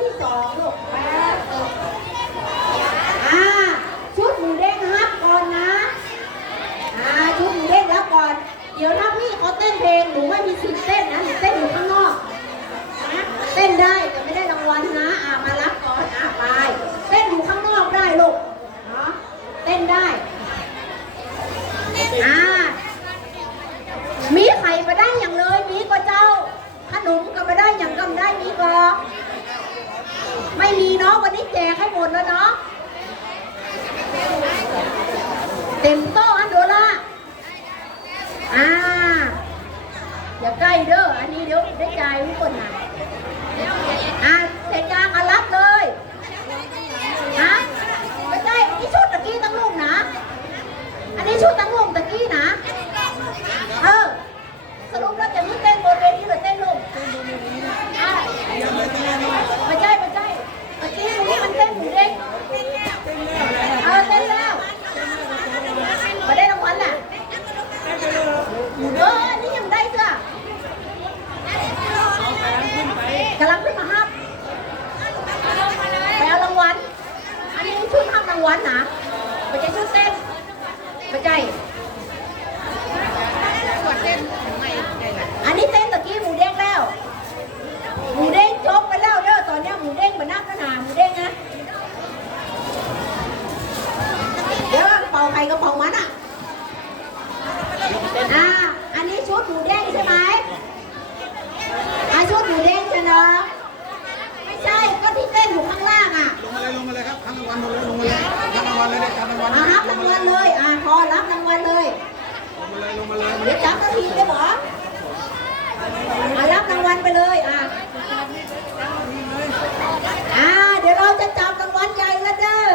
ที่สองลูกแป๊บเดียวอ่าชุดหมูเด้งฮับก่อนนะ อ่าชุดหมูเด้งรับก่อน เดี๋ยวถ้าพี่เขาเต้นเพลงหนูไม่มีสิทธิ์เต้นนะหนูเต้นอยู่ข้างนอก นะเต้นได้แต่ไม่ได้รางวัลนะอ่ามารับก่อนอ่าไปเต้นอยู่ข้างนอกได้ลูกเนาะเต้นได้อ่ามีไข่มาได้อย่างเลยมีก็เจ้า ขนมก็มาได้อย่างก็ได้มีก็ไม่มีเนาะวันนี้แจกให้หมดแล้วเนาะเต็มโต๊ะอันโดล่าอ่าอย่าใกล้เด้ออันนี้เดี๋ยวได้จ่ายทุกคนนะ อะเสร็จยังอะรับเลยฮะไม่ใช่นี่ชุดตะกี้ตั้งลุงนะ อันนี้ชุดตั้งลุงตะกี้นะ เออ สรุปแล้วจะมึงเต้นบนเวทีหรือเต้นลงอะไม่ใช่ไม่ใช่ตะกี้นี่มันเต้นหมูเด้งเออเต้นแล้วมาได้รางวัลน่ะเออนี่ยังได้เสื้อกำลังขึ้นมาห้าไปเอารางวัล อันนี้ชุดห้ามรางวัลนะไม่ใช่ชุดเต้นไม่ใช่อันนี้เต้นตะกี้หมูเด้งแล้ว หมูเด้งจบไปแล้วเด้อตอนเนี้ยหมูเด้งมานับแล้วนะหมูเด้งนะ เดี๋ยวจับนาทีได้หรออะรับรางวัลไปเลยอะอ่าเดี๋ยวเราจะจับรางวัลใหญ่แล้วเด้อ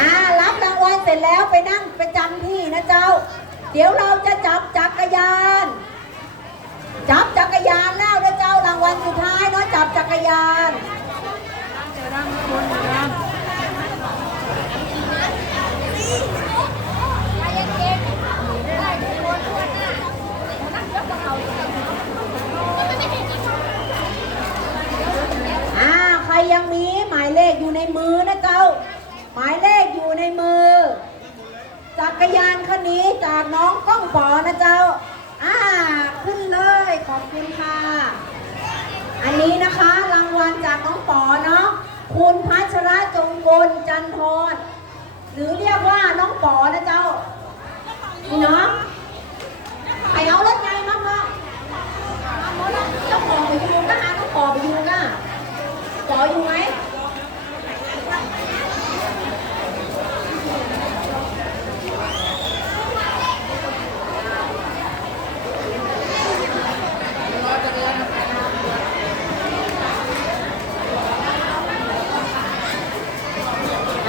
อ่ารับรางวัลเสร็จแล้วไปนั่งประจำที่นะเจ้า เดี๋ยวเราจะจับจักรยาน จับจักรยานแล้วนะเจ้ารางวัลสุดท้ายเนาะจับจักรยาน ใจเย็นๆได้ทุกคนทั่วหน้านั่งยกก ระเป๋าอ่าใครยังมีหมายเลขอยู่ในมือนะเจ้า หมายเลขอยู่ในมือ จักรยานคันนี้จากน้องก้องปอนะเจ้า อ่า ขึ้นเลยขอบคุณค่ะ อันนี้นะคะรางวัลจากน้องปอเนาะคุณพัชระจงกลจันทรหรือเรียกว่าน้องปอนะเจ้านี่เนาะใครเอารถไงมั้งเนาะเจ้าของไปอยู่ก็หาน้องปอไปอยู่ก็ปออยู่ไหม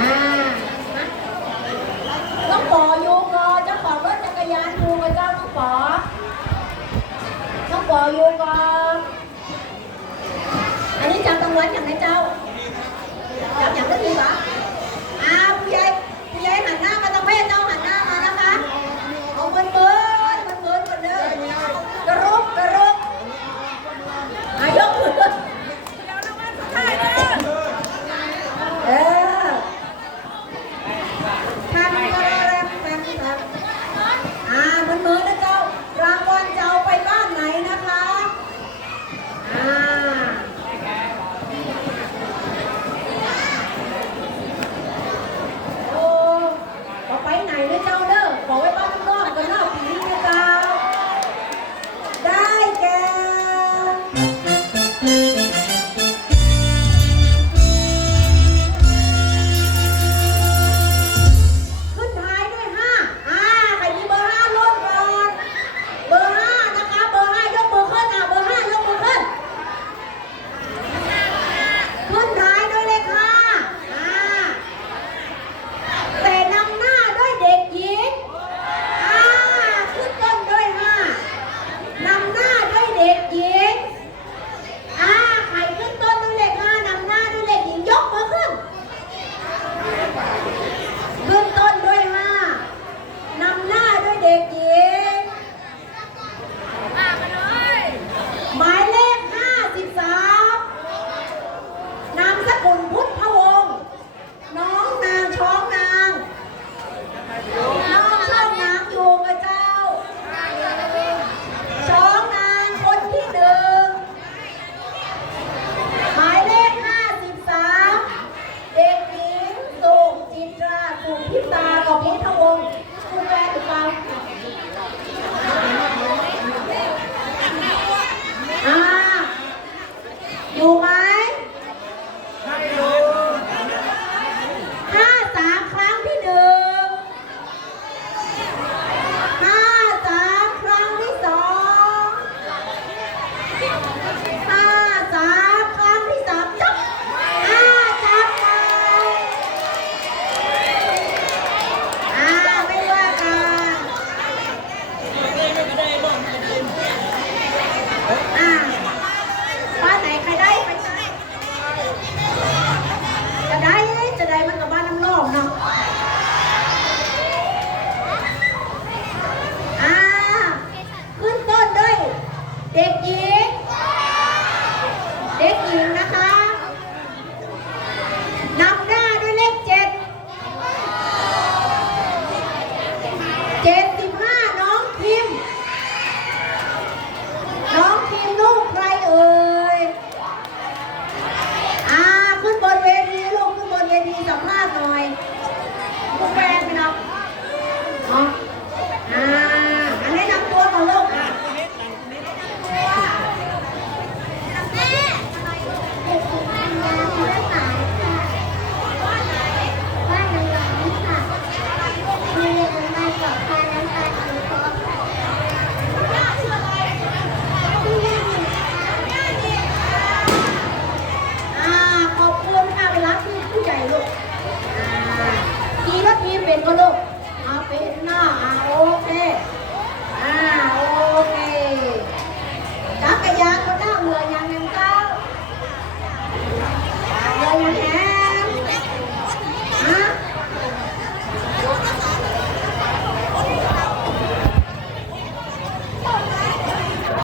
อ่าน้องปออยู่กอ เจ้